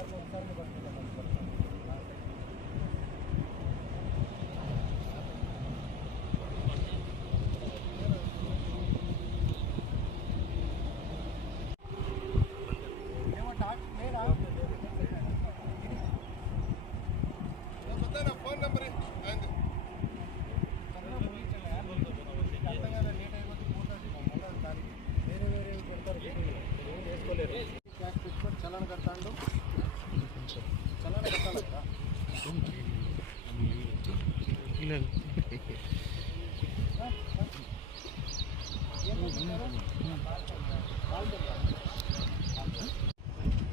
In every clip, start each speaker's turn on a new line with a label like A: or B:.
A: Thank you.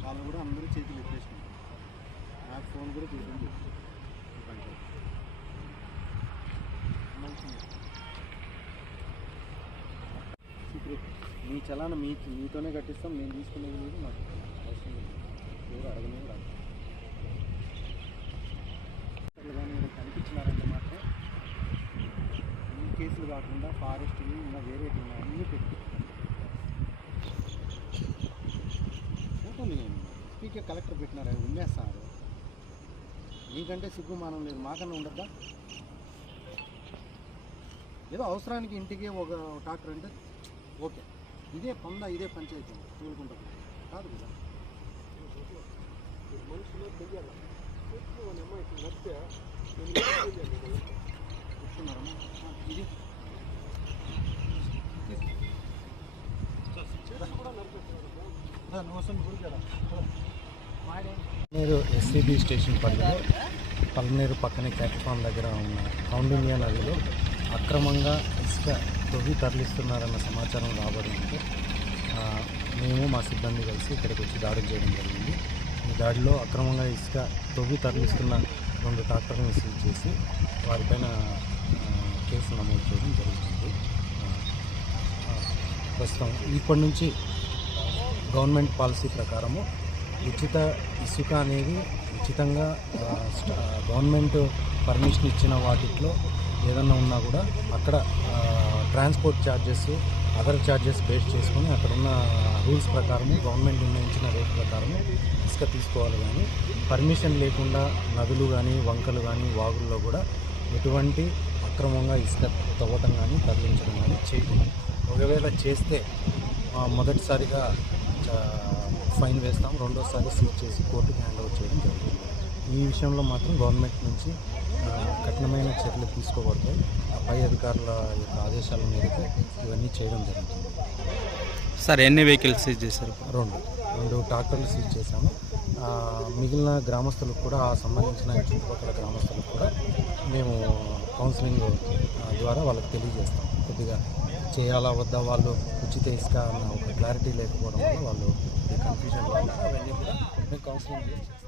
A: వాళ్ళు కూడా అందరూ చేతులు ఎత్తేసుకుంటారు నాకు ఫోన్ కూడా చూసింది మీ చలాన మీ మీతోనే కట్టిస్తాం మేము తీసుకునేది లేదు మాకు అవసరం లేదు. ఎవరు అడగనే రాదు. కానీ కనిపించినారంటే మాత్రం ఈ కేసులు కాకుండా ఫారెస్ట్ ఇంకా వేరే అన్నీ పెట్టి నేను కలెక్టర్ పెట్టినారు అవి ఉమ్మేస్తారు నీకంటే సిగ్గుమానం లేదు మాకన్నా ఉండద్దా ఏదో అవసరానికి ఇంటికి ఒక డాక్టర్ అంటే ఓకే ఇదే పొంద ఇదే పంచాయతీ తోలుకుంటాం కాదు కదా మనుషులు తెలియాలి వస్తే కూర్చున్నారమ్మా ఆ, ఇది
B: పల్నీరు ఎస్సీబీ స్టేషన్ పరిధిలో పల్నీరు పక్కనే క్యాటిఫామ్ దగ్గర ఉన్న కౌండిన్యా నదిలో అక్రమంగా ఇసుక తొవ్వి తరలిస్తున్నారన్న సమాచారం రాబడింది. మేము మా సిబ్బంది కలిసి ఇక్కడికి వచ్చి దాడులు చేయడం జరిగింది. ఈ దాడిలో అక్రమంగా ఇసుక తొవ్వి తరలిస్తున్న రెండు ట్రాక్టర్లను సీజ్ చేసి వారిపైన కేసు నమోదు చేయడం జరుగుతుంది. ప్రస్తుతం ఇప్పటి నుంచి గవర్నమెంట్ పాలసీ ప్రకారము ఉచిత ఇసుక అనేది ఉచితంగా గవర్నమెంట్ పర్మిషన్ ఇచ్చిన వాటిలో ఏదన్నా ఉన్నా కూడా అక్కడ transport charges other charges base చేసుకొని అక్కడ ఉన్న రూల్స్ ప్రకారము గవర్నమెంట్ నిర్ణయించిన రేట్ ప్రకారము ఇసుక తీసుకోవాలి కానీ పర్మిషన్ లేకుండా నదులు కానీ వంకలు కానీ వాగుల్లో కూడా ఎటువంటి అక్రమంగా ఇసుక తవ్వటం కానీ తరలించడం కానీ చేయకూడదు. ఒకవేళ చేస్తే మొదటిసారిగా ఫైన్ వేస్తాం. రెండోసారి సీజ్ చేసి కోర్టుకి హ్యాండ్ ఓవర్ చేయడం జరుగుతుంది ఈ విషయంలో మాత్రం గవర్నమెంట్ నుంచి కఠినమైన చర్యలు తీసుకోబడతాయి. ఆ పై అధికారుల యొక్క ఆదేశాల మేరకు ఇవన్నీ చేయడం జరుగుతుంది.
C: సార్ ఎన్ని వెహికల్స్ సీజ్ చేశారు?
B: రెండు. రెండు ట్రాక్టర్లు సీజ్ చేశాము. మిగిలిన గ్రామస్తులకు కూడా ఆ సంబంధించిన చుట్టుపక్కల గ్రామస్తులకు కూడా మేము కౌన్సిలింగ్ ద్వారా వాళ్ళకి తెలియజేస్తాం. కొద్దిగా చేయాలా వద్దా వాళ్ళు ఉచిత ఇసుక అన్న ఒక క్లారిటీ లేకపోవడం వల్ల వాళ్ళు కన్ఫ్యూజన్ ఉన్నారు అవన్నీ కూడా మేము కౌన్సిలింగ్ చేస్తాం.